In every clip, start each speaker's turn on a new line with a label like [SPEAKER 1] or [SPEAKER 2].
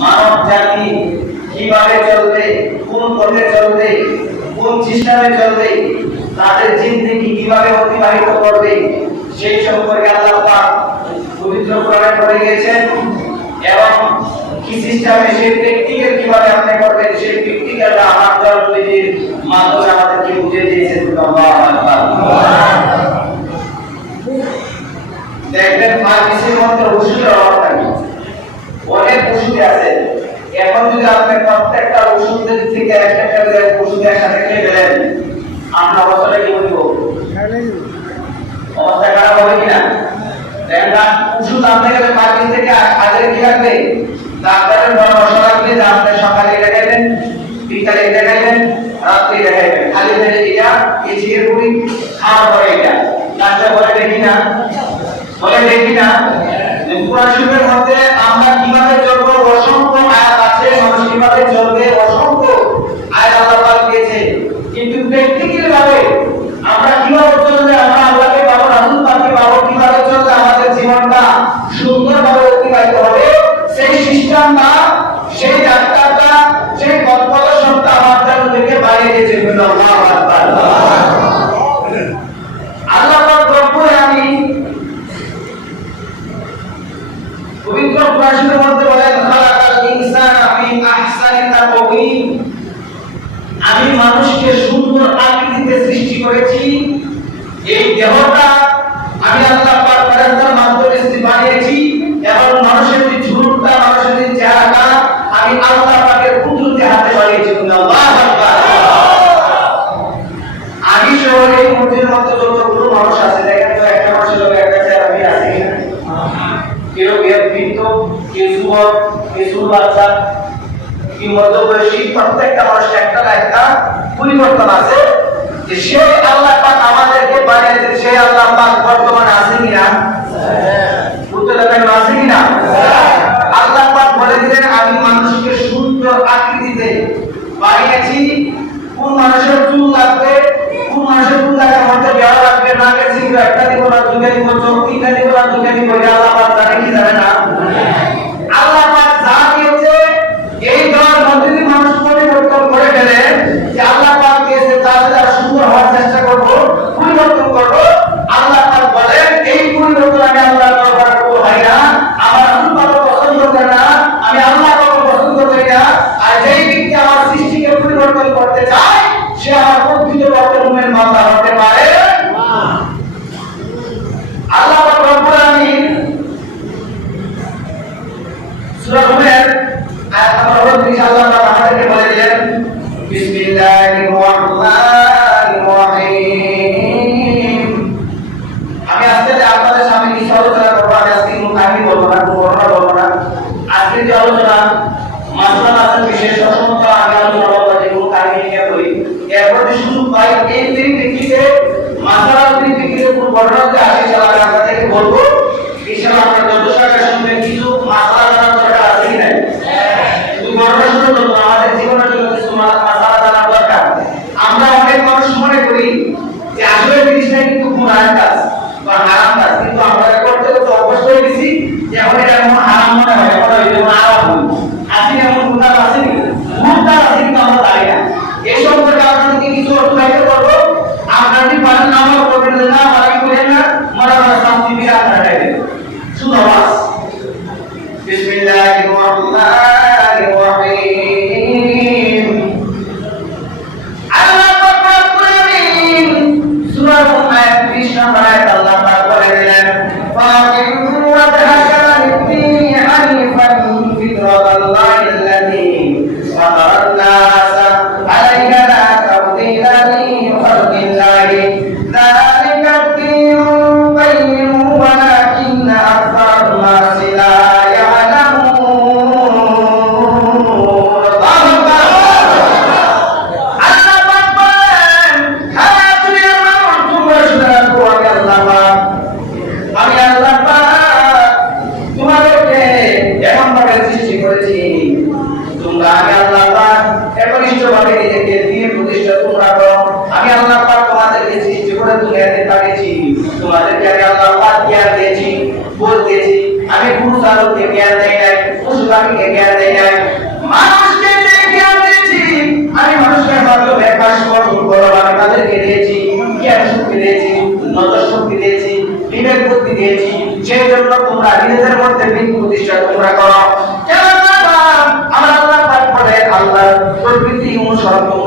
[SPEAKER 1] মানব জাতি কীভাবে চলবে, কোন পথে চলবে, কোন সিস্টেমে চলবে, তাদের জিন্দগি কীভাবে অতিবাহিত করবে, সেই সম্পর্কে আল্লাহ পাক পবিত্র কোরআনে বলে গেছেন এবং কি সিস্টেমে সেই ব্যক্তিকে কীভাবে আপনি করবেন, সেই ব্যক্তিকে আল্লাহ আমার দল মাধ্যমে আমাদেরকে বুঝে দিয়েছেন দেখবেন ফার্মেসির মধ্যে ওষুধের অনেক এখন যদি আপনি প্রত্যেকটা ওষুধের থেকে একটা করে ওষুধ একসাথে খেয়ে ফেলেন আমরা অবস্থাটা কি বলব? অবস্থা খারাপ হবে কিনা? ওষুধ আনতে গেলে বাকি থেকে আগে কি লাগবে? ডাক্তারের পরামর্শ লাগবে যে আপনি সকালে এটা খাইবেন বিকালে এটা খাইবেন রাত্রে এটা খাইবেন খালি ফেলে এটা এই জিগের গুড়ি খাওয়ার পরে এটা। ডাক্তার বলে দেখি না। বলে দেখি না। পুরা শিল্পের প্রত্যেকটা মানুষ একটা না একটা পরিবর্তন আছে যে সে আল্লাহ পাক আমাদেরকে বানিয়েছেন, সে আল্লাহ পাক বর্তমানে আছে কিনা? উত্তর আছে কিনা? আল্লাহ পাক বলে দিলেন, আমি মানুষকে সুন্দর আকৃতিতে বানিয়েছি। কোন মানুষের চুল লাগবে, কোন মানুষের চুল লাগার মধ্যে বেড়া লাগবে, নাকে সিংহ একটা দিব না দুটা দিব, চোখ তিনটা দিব না দুটা দিব আল্লাহ সারা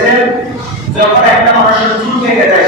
[SPEAKER 1] বলেছেন যখন একটা মানুষের চুল পেকে যায়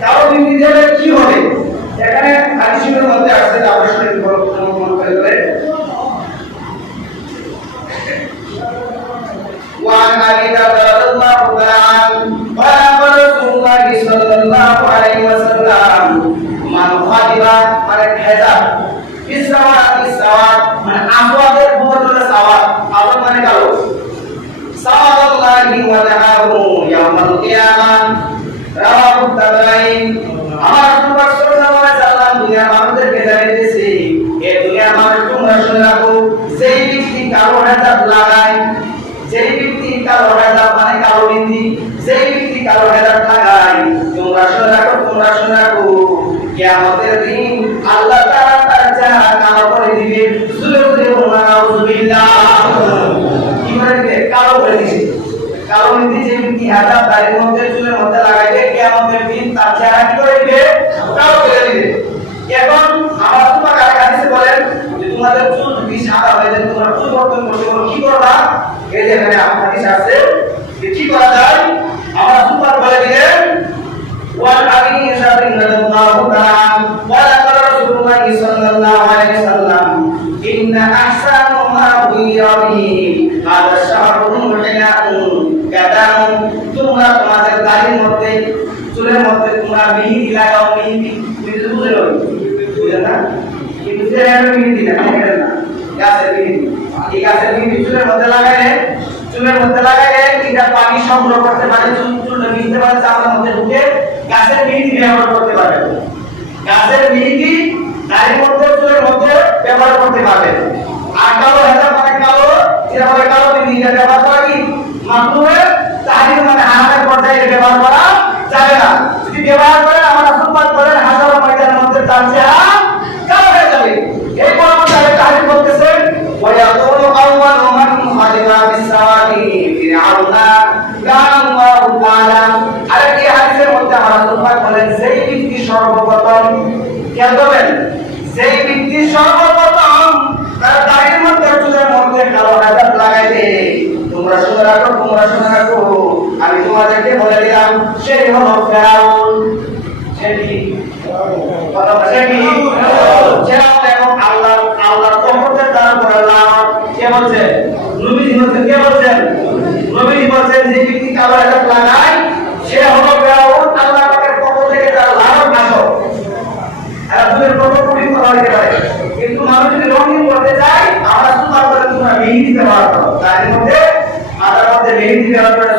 [SPEAKER 1] কালো বিন্দি দিলে কি হবে এখানে হাদিসের মধ্যে আছে যে আপনার সাথে বড় মনে করে করে وعن ابي ذر رضي الله تعالى عنه قال قال رسول الله صلى الله عليه وسلم من خطب من حجاب بالسواد بالسواد من أسواد البطل سواد أول من قالوا سواد الله وجهه يوم القيامة رواه التبراني আমার আলাইহি সাল্লাম দুনিয়ার মানুষদেরকে জানিয়েছে এই দুনিয়ার মানুষ তোমরা শুনে রাখো সেই ব্যক্তি কালো হেজাব লাগায়, যেই ব্যক্তি কালো হেজাব মেহেদি না? গাছের গাছের চুলের মধ্যে লাগাইলে, চুলের মধ্যে লাগাইলে এটা পানি সংগ্রহ করতে পারে, চুল পারে, চামড়ার মধ্যে ঢুকে গাছের মেহেদি ব্যবহার করতে পারবে। গাছের মেহেদি দাড়ির মধ্যে চুলের মধ্যে ব্যবহার করতে পারবে। আর কালো হেজা মানে কালো এটা কালো মেহেদি ব্যবহার করা কি? মাকরুহে তাহরিম মানে হারামের পর্যায়ে ব্যবহার করা যাবে না। ব্যবহার করেন আমার সুপাত করেন হাজারো ময়দানের মধ্যে তার চেহারা কালো হয়ে যাবে এই পরামর্শ আমি তাহরিম করতেছেন ويقول أول من خلق بالسواد فرعون قال الله تعالى আরেকটি হাদিসের মধ্যে আমার সুপাত বলেন সেই ব্যক্তি সর্বপ্রথম খেয়াল করবেন সেই ব্যক্তি সর্বপ্রথম সেই হলো ফেরাউন সে কি কথা বলে, সে হলো পক্ষ তার লাভ কোটি কথা হইতে পারে কিন্তু মানুষ যদি রঙিন করতে চায় আমরা সুন্দর করে তোমরা তার মধ্যে আদার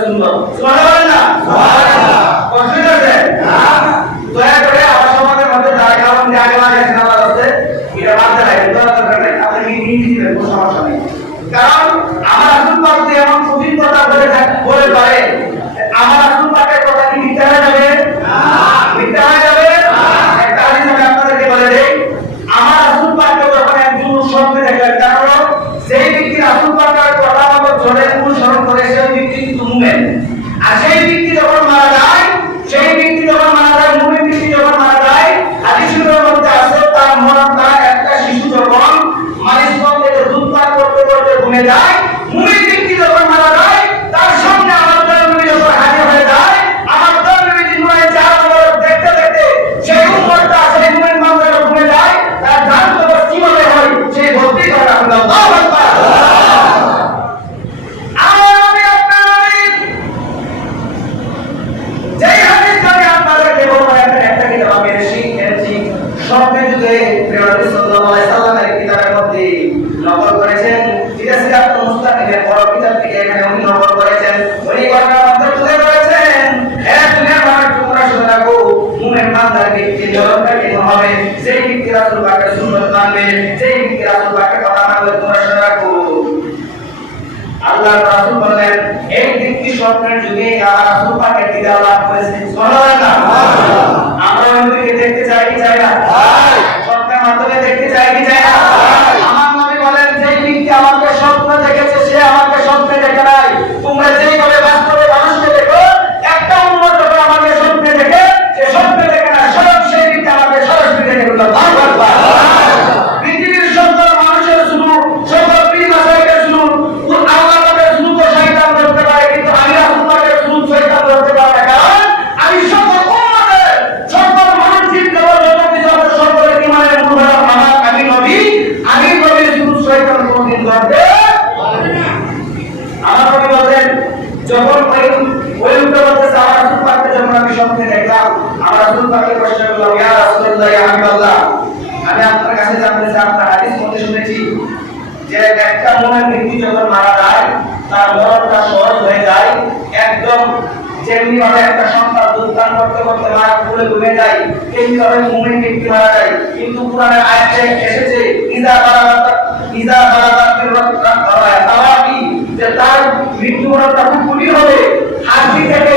[SPEAKER 1] সুন্দর সুবহানাল্লাহ না সুবহানাল্লাহ কষ্ট হচ্ছে দয়া করে আমার সমাজের মধ্যে যারা কারণ যে আগে লাগে আছে আমার আছে এটা মানতে নাই দয়া দরকার নাই আপনি মেহেদি দিবেন কোনো সমস্যা নেই কারণ আমার আসল পাশে এমন কঠিন কথা বলে থাক- বলে পারে আমার আমাদের ব্যক্তি নিরন্তর কেন হবে সেই ব্যক্তি রাসূল পাকের সুন্নাত মানবে সেই ব্যক্তি রাসূল পাকের কথা মানবে তোমরা শুনে রাখো। আল্লাহ রাসূল বলেন এই ব্যক্তি স্বপ্নের যুগে আমার রাসূল পাকের দিদার লাভ করেছে সুবহানাল্লাহ। আমরা ওই দেখতে চাই চাই না স্বপ্নের মাধ্যমে দেখতে চাই কি চাই না আমার নবী বলেন যে ব্যক্তি আমাকে স্বপ্ন দেখেছে সে আমাকে স্বপ্নে দেখে নাই তোমরা যেইভাবে বাস্তবে মানুষকে দেখো একটা উন্নত করে আমাকে স্বপ্নে দেখে সে স্বপ্নে দেখে না স্বয়ং সেই ব্যক্তি আমাকে সরাসরি দেখে বলল পৃথিবীর সকল মানুষের শুরু সকল পীর মাসাইকের শুরু আল্লাহ পাকের শুরু তো শয়তান ধরতে পারে কিন্তু আমি রাসূল পাকের শুরু শয়তান ধরতে পারে না কারণ আমি সকল উম্মতের সকল মানুষ চিন্তা করে যত কিছু আছে সকলের ইমানের মূল আমার আমি নবী আমি নবীর শুরু শয়তান কোনদিন ধরতে আমার নবী বলেন যখন ওই ওই উঠে বলতেছে আমার রাসূল পাককে যখন আমি স্বপ্নে দেখলাম আমার রাসূল পাককে প্রশ্ন করলাম ইয়া রাসূলুল্লাহ ইয়া হাবিবাল্লাহ আমি আপনার কাছে জানতে চাই আপনার হাদিস মধ্যে শুনেছি যে একটা মুমিন ব্যক্তি যখন মারা যায় তার মরণটা সহজ হয়ে যায় একদম যেমনি ভাবে একটা সন্তান দুধদান করতে করতে মারা পুরে ঘুমে যায় তেমনি ভাবে মুমিন ব্যক্তি মারা যায়, কিন্তু কোরআনে আয়াতে এসেছে ইজা বারাদাত ইজা বারাদাত তাওয়াবি যে তার মৃত্যু মরণটা খুব কঠিন হবে হাসি থেকে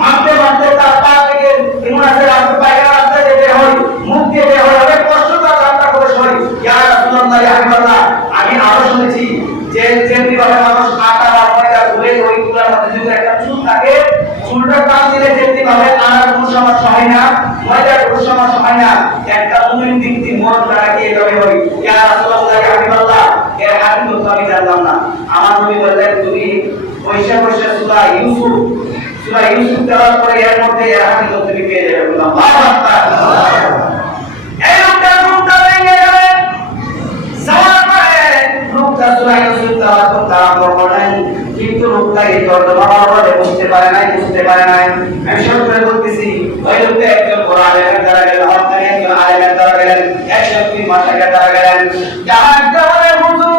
[SPEAKER 1] মারতে মারতে তার পা থেকে ইমরানের রাস্তা পায়খানা রাস্তা যেতে হয় মুখ দিয়ে বের হয় অনেক কষ্ট তার রাস্তা করে হয় ইয়া রাসূলুল্লাহ ইয়া হাবিবাল্লাহ আমি আরও শুনেছি যে যেমনি ভাবে মানুষ আটা বা ময়দা ধুয়ে ওই গুলার মধ্যে যদি একটা চুল থাকে চুলটা টান দিলে যেমনি ভাবে আনার কোনো সমস্যা হয় না ময়দার কোনো সমস্যা হয় না একটা মুমিন ব্যক্তি মরণ দ্বারা কি এভাবে হয় ইয়া রাসূলুল্লাহ ইয়া হাবিবাল্লাহ এর হাদিস তো আমি জানলাম না আমার নবী বললেন তুমি পয়সা পয়সা সূরা ইউসুফ সূরা ইউসুফ তেলাওয়াত করে এর মধ্যে এর হাদিস তুমি পেয়ে যাবে আল্লাহু আকবার এই লোকটা মুখটা ভেঙে যাবে যাওয়ার পরে লোকটা সূরা ইউসুফ তেলাওয়াত করতে আরম্ভ করলেন কিন্তু তর্জমা বলে বুঝতে পারে নাই বুঝতে পারে নাই। আমি সব করে বলতেছি, ওই লোকটা একজন বড় আলেমের দ্বারা গেলেন অর্থাৎ একজন আলেমের দ্বারা গেলেন একজন তিন মাসাকের দ্বারা গেলেন। যারা একটা বলে হুজুর,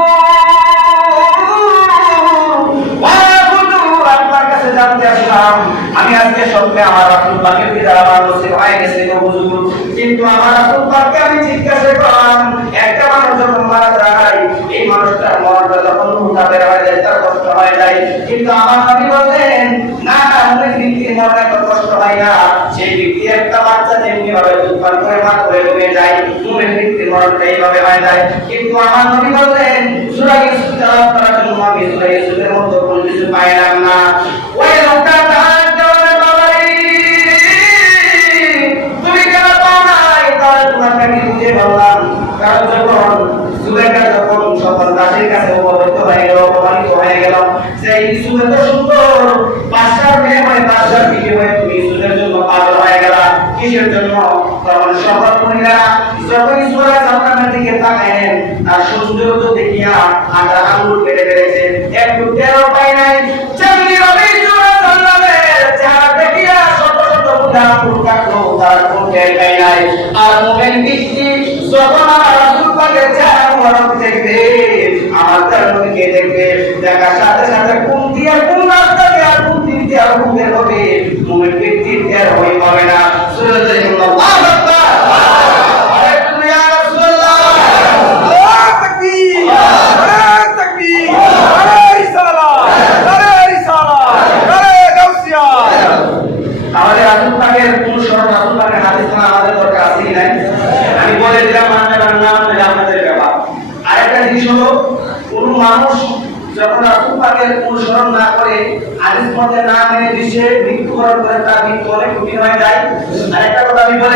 [SPEAKER 1] আপনার কাছে জানতে আসলাম আমি আজকে স্বপ্নে আমার রাসূল পাকের দিদার আমার নসিব হয়ে গেছে গো হুজুর, কিন্তু আমার রাসূল পাককে আমি জিজ্ঞাসা করলাম, একটা মানুষ যখন মারা যায়, এই মানুষটার মরণটা যখন মুখা বের হয়ে যায়, তার কষ্ট হয়ে যায় কিন্তু আমার নবী বললেন, না অনেক ব্যক্তির মরণে এত কষ্ট হয় না। সেই ব্যক্তি একটা বাচ্চা যেমনি ভাবে দুধ পান করে মা করে ঘুমিয়ে যায়, অনেক ব্যক্তির মরণটা এইভাবে হয়ে যায় কিন্তু আমার নবী বললেন, সূরা ইউসুফ তেলাওয়াত করার জন্য আমি সূরা ইউসুফের মতো দেখবে আমার তার নবীকে দেখবে দেখার সাথে সাথে কোন দিয়ে কোন রাস্তা দিয়ে আর কোন দিক দিয়ে আর হবে মোমেন ব্যক্তির টের হয়ে পাবে না সুরা আল্লাহু আকবার আরেকটু ইয়া রাসূলুল্লাহ
[SPEAKER 2] নারে তাকবীর নারে তাকবীর নারে রিসালাত নারে রিসালাত নারে গাউসিয়া
[SPEAKER 1] আমাদের রাসূল পাকের অনুসরণ রাসূল পাকের হাদিস শোনা আমাদের দরকার আছে কি নাই আমি বলে দিলাম মানতে পারেন না মানলে আপনাদের ব্যাপার আরেকটা জিনিস হলো কোন মানুষ যখন রাসূল পাকের অনুসরণ না করে হাদিস মতে না মেনে দিশে মৃত্যুবরণ করে তার মৃত্যু অনেক কঠিন হয়ে যায় আরেকটা কথা আমি বলে যে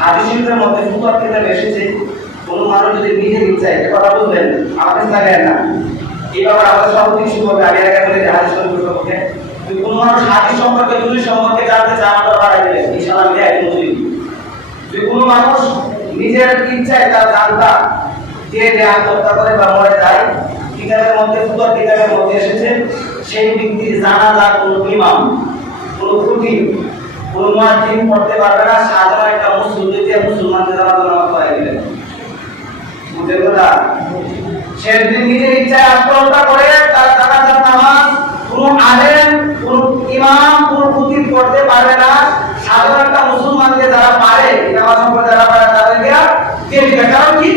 [SPEAKER 1] হাদিসের মধ্যে দুটো কিতাব এসেছে কোন মানুষ যদি নিজে ইচ্ছা এটা কথা বুঝবেন আমাদের থাকেন না এই ব্যাপারে করবে আগে বলে যে হাদিস কোনো মানুষ হাতি সম্পর্কে দুই সম্পর্কে জানতে চায় আমরা মজুরি যদি কোনো মানুষ নিজের ইচ্ছায় তার জানতা যে যে আত্মহত্যা করে বা মরে যায়। কিতাবের মধ্যে ফুতর কিতাবের মধ্যে এসেছে, সেই ব্যক্তির জানাজা কোনো ইমাম কোনো খুঁটি কোনো মুয়াজ্জিন পারবে না, সাধারণ একটা মুসলিম যদি মুসলমানদের জানাজা নামাজ পড়াই দিলেন বুঝতে কথা? সে নিজের ইচ্ছায় আত্মহত্যা করে তার জানাজার নামাজ, কোনো আলেম, কোনো ইমাম, কোনো খুতিব পড়তে পারবে না। সাধারণ একটা মুসলমানকে যারা পারে, নামাজ পড়তে যারা পারে তাদেরকে দিয়ে দিবে কারণ কি?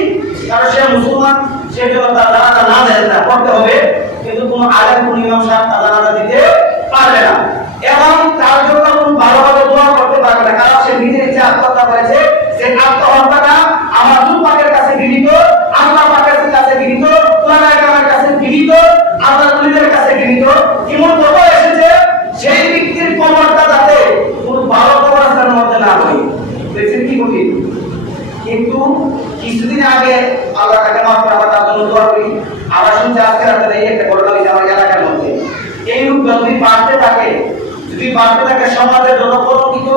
[SPEAKER 1] কারণ সে মুসলমান, সে জন্য তার জানাজা না দেয় না পড়তে হবে। কিন্তু কোনো আলেম, কোনো ইমাম সাহেব তার জানাজা দিতে পারবে না। এবং তার জন্য কোনো ভালোভাবে দোয়া করতে পারবে না কারণ সে নিজের ইচ্ছা আত্মহত্যা করেছে সে আত্মহত্যাটা আমার দুই পাকের কাছে গৃহীত আল্লাহ পাকের কাছে গৃহীত কোরআন কালামের কাছে গৃহীত আল্লাহ নবীদের কাছে গৃহীত এমন কত এসেছে সেই ব্যক্তির কবরটা যাতে কোনো ভালো কবরস্থানের মধ্যে না হয় দেখছেন কি কঠিন কিন্তু কিছুদিন আগে আল্লাহ তাকে মাফ করে আমরা তার জন্য দোয়া করি আবার শুনছি আজকে রাতে এই একটা ঘটনা হয়েছে আমার এলাকার মধ্যে এই রূপ যদি বাড়তে থাকে যদি বাড়তে থাকে সমাজের জন্য কলঙ্কিত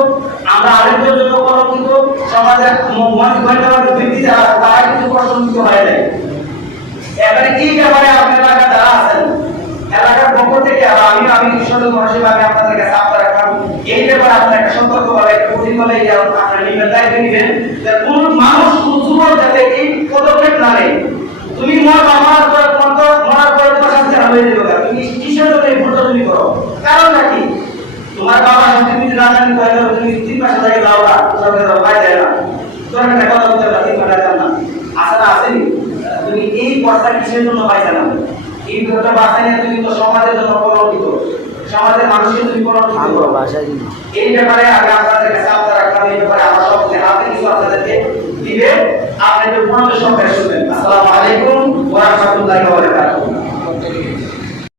[SPEAKER 1] আমরা আরেকদের জন্য কলঙ্কিত সমাজের মানে ঘটনার ব্যক্তি যারা তারা কিন্তু প্রশংসিত হয়ে যায় এবারে এই ব্যাপারে আপনার এলাকা যারা থেকে আমি আমি কৃষক মানুষের আমি আপনাদের কাছে এই ব্যাপারে আপনার একটা সতর্ক ভাবে একটা কঠিন কোন মানুষ যাতে এই পদক্ষেপ না নেয়। তুমি মর আমার পর মত মরার পরে তোমার তুমি কিসের জন্য এই ভুলটা তুমি করো কারণটা কি? তোমার বাবা তুমি করে তুমি তিন মাসে থেকে যাও না যায় না। না আসেনি তুমি এই কিসের জন্য না? এই তুমি তো সমাজের জন্য কলঙ্কিত সমাজের তুমি এই ব্যাপারে আগে আপনাদের কাছে আপনারা রাখলাম এই ব্যাপারে আমার সব হাতে কিছু আপনাদেরকে দিবে। আপনি একটু মনোযোগ সহকারে শুনবেন। আসসালামু আলাইকুম ওয়া রাহমাতুল্লাহি ওয়া বারাকাতুহু।